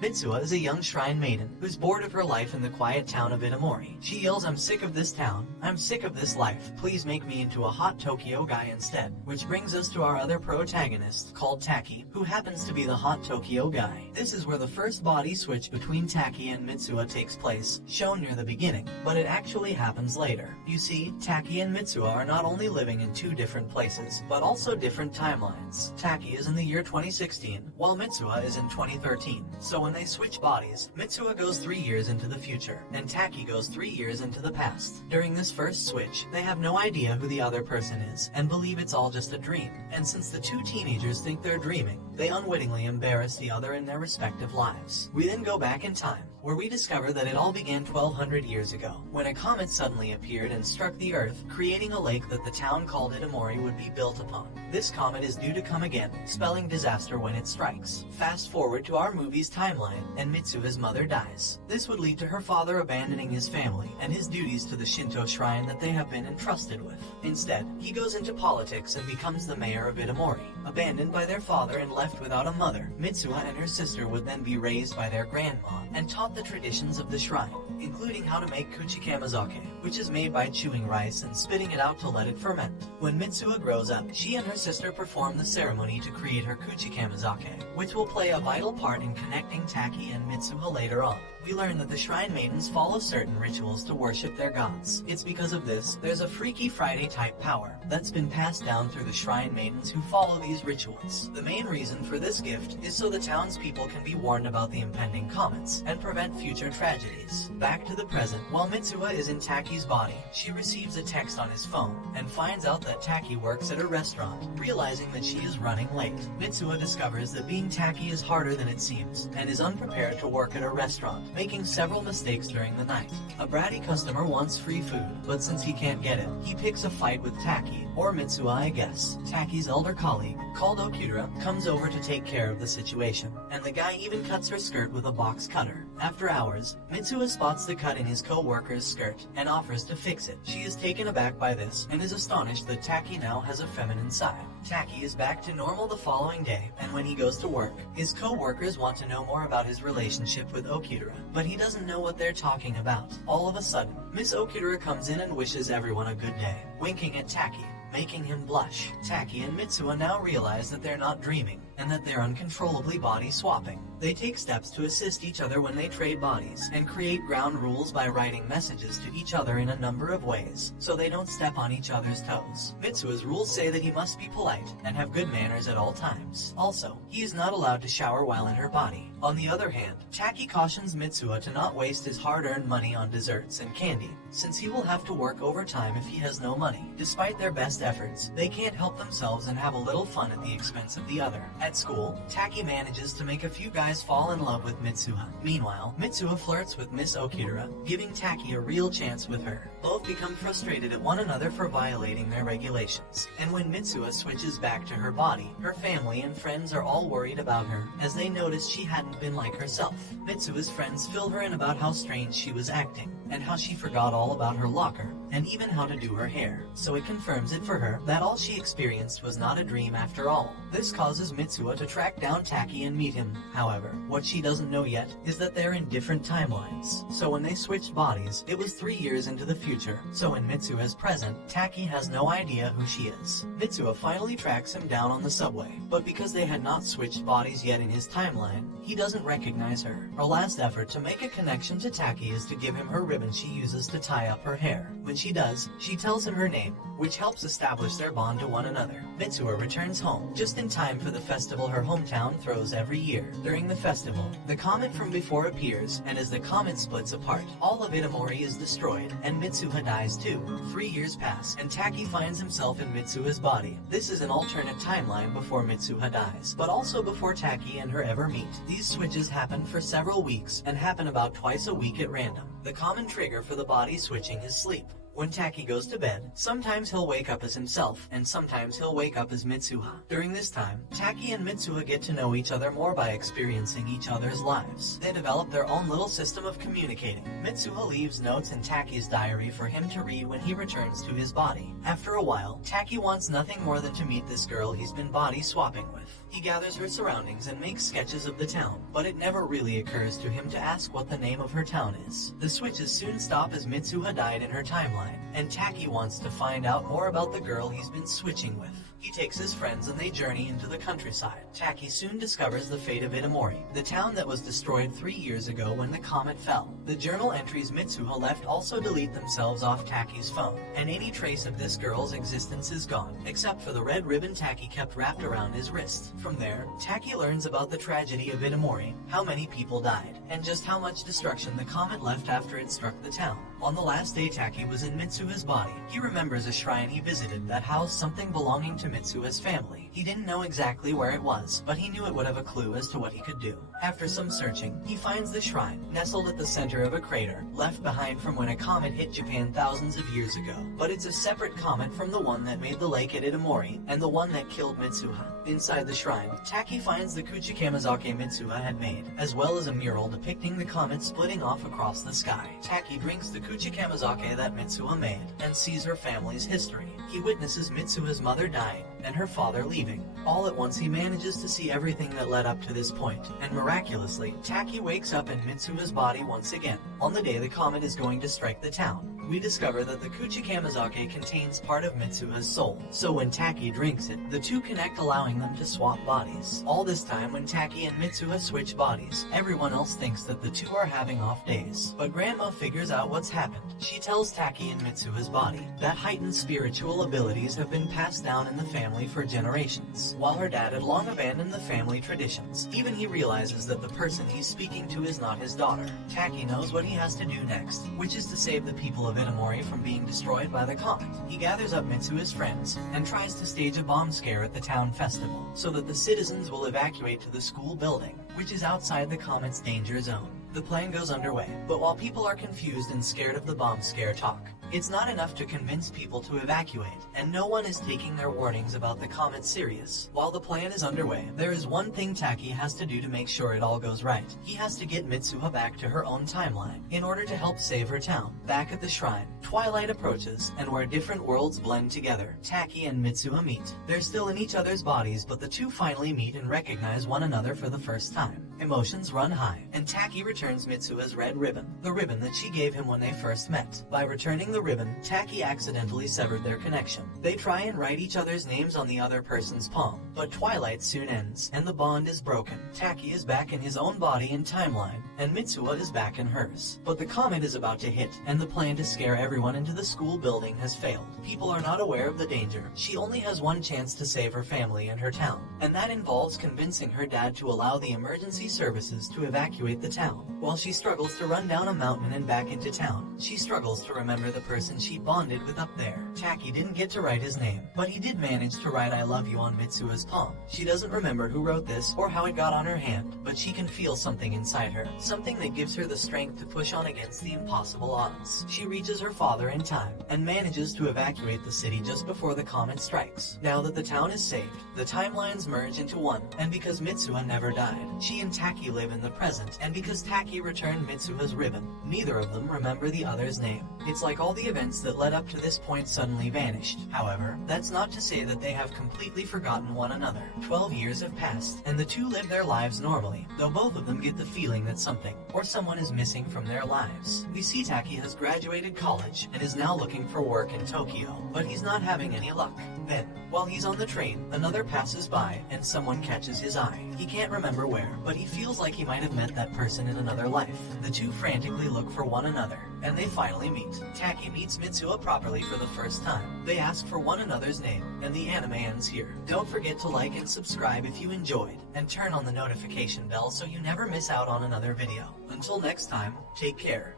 Mitsuha is a young shrine maiden who's bored of her life in the quiet town of Itomori. She yells, "I'm sick of this town. I'm sick of this life. Please make me into a hot Tokyo guy instead." Which brings us to our other protagonist, called Taki, who happens to be the hot Tokyo guy. This is where the first body switch between Taki and Mitsuha takes place, shown near the beginning, but it actually happens later. You see, Taki and Mitsuha are not only living in two different places, but also different timelines. Taki is in the year 2016, while Mitsuha is in 2013. So when they switch bodies, Mitsuha goes 3 years into the future, and Taki goes 3 years into the past. During this first switch, they have no idea who the other person is, and believe it's all just a dream. And since the two teenagers think they're dreaming, they unwittingly embarrass the other in their respective lives. We then go back in time, where we discover that it all began 1200 years ago, when a comet suddenly appeared and struck the Earth, creating a lake that the town called Itomori would be built upon. This comet is due to come again, spelling disaster when it strikes. Fast forward to our movie's timeline, and Mitsuha's mother dies. This would lead to her father abandoning his family and his duties to the Shinto shrine that they have been entrusted with. Instead, he goes into politics and becomes the mayor of Itomori. Abandoned by their father and left without a mother, Mitsuha and her sister would then be raised by their grandma and taught the traditions of the shrine, including how to make kuchikamizake, which is made by chewing rice and spitting it out to let it ferment. When Mitsuha grows up, she and her sister perform the ceremony to create her kuchikamizake, which will play a vital part in connecting Taki and Mitsuha later on. We learn that the shrine maidens follow certain rituals to worship their gods. It's because of this, there's a Freaky Friday type power that's been passed down through the shrine maidens who follow these rituals. The main reason for this gift is so the townspeople can be warned about the impending comets and prevent future tragedies. Back to the present, while Mitsuha is in Taki's body, she receives a text on his phone and finds out that Taki works at a restaurant. Realizing that she is running late, Mitsuha discovers that being Taki is harder than it seems and is unprepared to work at a restaurant, making several mistakes during the night. A bratty customer wants free food, but since he can't get it, he picks a fight with Taki, or Mitsuha I guess. Taki's elder colleague, called Okudera, comes over to take care of the situation, and the guy even cuts her skirt with a box cutter. After hours, Mitsuha spots the cut in his co-worker's skirt and offers to fix it. She is taken aback by this and is astonished that Taki now has a feminine side. Taki is back to normal the following day, and when he goes to work, his co-workers want to know more about his relationship with Okudera, but he doesn't know what they're talking about. All of a sudden, Miss Okudera comes in and wishes everyone a good day, winking at Taki, making him blush. Taki and Mitsuha now realize that they're not dreaming, and that they're uncontrollably body swapping. They take steps to assist each other when they trade bodies, and create ground rules by writing messages to each other in a number of ways, so they don't step on each other's toes. Mitsuha's rules say that he must be polite, and have good manners at all times. Also, he is not allowed to shower while in her body. On the other hand, Taki cautions Mitsuha to not waste his hard-earned money on desserts and candy, since he will have to work overtime if he has no money. Despite their best efforts, they can't help themselves and have a little fun at the expense of the other. At school, Taki manages to make a few guys fall in love with Mitsuha. Meanwhile, Mitsuha flirts with Miss Okudera, giving Taki a real chance with her. Both become frustrated at one another for violating their regulations. And when Mitsuha switches back to her body, her family and friends are all worried about her, as they notice she hadn't been like herself. Mitsuha's friends fill her in about how strange she was acting, and how she forgot all about her locker, and even how to do her hair. So it confirms it for her that all she experienced was not a dream after all. This causes Mitsuha to track down Taki and meet him. However, what she doesn't know yet is that they're in different timelines. So when they switched bodies, it was 3 years into the future. So in Mitsuha's present, Taki has no idea who she is. Mitsuha finally tracks him down on the subway, but because they had not switched bodies yet in his timeline, he doesn't recognize her. Her last effort to make a connection to Taki is to give him her ribbon she uses to tie up her hair. When she does, she tells him her name, which helps establish their bond to one another. Mitsuha returns home, just in time for the festival her hometown throws every year. During the festival, the comet from before appears, and as the comet splits apart, all of Itomori is destroyed, and Mitsuha dies too. 3 years pass, and Taki finds himself in Mitsuha's body. This is an alternate timeline before Mitsuha dies, but also before Taki and her ever meet. These switches happen for several weeks, and happen about twice a week at random. The common trigger for the body switching is sleep. When Taki goes to bed, sometimes he'll wake up as himself, and sometimes he'll wake up as Mitsuha. During this time, Taki and Mitsuha get to know each other more by experiencing each other's lives. They develop their own little system of communicating. Mitsuha leaves notes in Taki's diary for him to read when he returns to his body. After a while, Taki wants nothing more than to meet this girl he's been body swapping with. He gathers her surroundings and makes sketches of the town, but it never really occurs to him to ask what the name of her town is. The switches soon stop as Mitsuha died in her timeline, and Taki wants to find out more about the girl he's been switching with. He takes his friends and they journey into the countryside. Taki soon discovers the fate of Itomori, the town that was destroyed 3 years ago when the comet fell. The journal entries Mitsuha left also delete themselves off Taki's phone, and any trace of this girl's existence is gone, except for the red ribbon Taki kept wrapped around his wrist. From there, Taki learns about the tragedy of Itomori, how many people died, and just how much destruction the comet left after it struck the town. On the last day Taki was in Mitsuha's body, he remembers a shrine he visited that housed something belonging to Mitsuha's family. He didn't know exactly where it was, but he knew it would have a clue as to what he could do. After some searching, he finds the shrine, nestled at the center of a crater, left behind from when a comet hit Japan thousands of years ago. But it's a separate comet from the one that made the lake at Itomori, and the one that killed Mitsuha. Inside the shrine, Taki finds the kuchikamizake Mitsuha had made, as well as a mural depicting the comet splitting off across the sky. Taki drinks the kuchikamizake that Mitsuha made, and sees her family's history. He witnesses Mitsuha's mother dying, and her father leaving. All at once he manages to see everything that led up to this point, and miraculously, Taki wakes up in Mitsuha's body once again. On the day the comet is going to strike the town, we discover that the kuchikamizake contains part of Mitsuha's soul, so when Taki drinks it, the two connect, allowing them to swap bodies. All this time when Taki and Mitsuha switch bodies, everyone else thinks that the two are having off days. But Grandma figures out what's happened. She tells Taki and Mitsuha's body that heightened spiritual abilities have been passed down in the family for generations, while her dad had long abandoned the family traditions. Even he realizes that the person he's speaking to is not his daughter. Taki knows what he has to do next, which is to save the people of Itomori from being destroyed by the comet. He gathers up Mitsuha's friends and tries to stage a bomb scare at the town festival so that the citizens will evacuate to the school building, which is outside the comet's danger zone. The plan goes underway, but while people are confused and scared of the bomb scare talk, it's not enough to convince people to evacuate, and no one is taking their warnings about the comet serious. While the plan is underway, there is one thing Taki has to do to make sure it all goes right. He has to get Mitsuha back to her own timeline in order to help save her town. Back at the shrine, twilight approaches, and where different worlds blend together, Taki and Mitsuha meet. They're still in each other's bodies, but the two finally meet and recognize one another for the first time. Emotions run high, and Taki returns Mitsuha's red ribbon, the ribbon that she gave him when they first met. By returning the ribbon, Taki accidentally severed their connection. They try and write each other's names on the other person's palm, but twilight soon ends, and the bond is broken. Taki is back in his own body and timeline, and Mitsuha is back in hers. But the comet is about to hit, and the plan to scare everyone into the school building has failed. People are not aware of the danger. She only has one chance to save her family and her town, and that involves convincing her dad to allow the emergency services to evacuate the town. While she struggles to run down a mountain and back into town, she struggles to remember the person she bonded with up there. Taki didn't get to write his name, but he did manage to write "I love you" on Mitsuha's palm. She doesn't remember who wrote this or how it got on her hand, but she can feel something inside her, something that gives her the strength to push on against the impossible odds. She reaches her father in time and manages to evacuate the city just before the comet strikes. Now that the town is saved, the timelines merge into one, and because Mitsuha never died, she and Taki live in the present, and because Taki returned Mitsuha's ribbon, neither of them remember the other's name. It's like all the events that led up to this point suddenly vanished. However, that's not to say that they have completely forgotten one another. 12 years have passed, and the two live their lives normally, though both of them get the feeling that something or someone is missing from their lives. We see Taki has graduated college and is now looking for work in Tokyo, but he's not having any luck. Then, while he's on the train, another passes by and someone catches his eye. He can't remember where, but he feels like he might have met that person in another life. The two frantically look for one another, and they finally meet. Taki meets Mitsuha properly for the first time. They ask for one another's name, and the anime ends here. Don't forget to like and subscribe if you enjoyed, and turn on the notification bell so you never miss out on another video. Until next time, take care.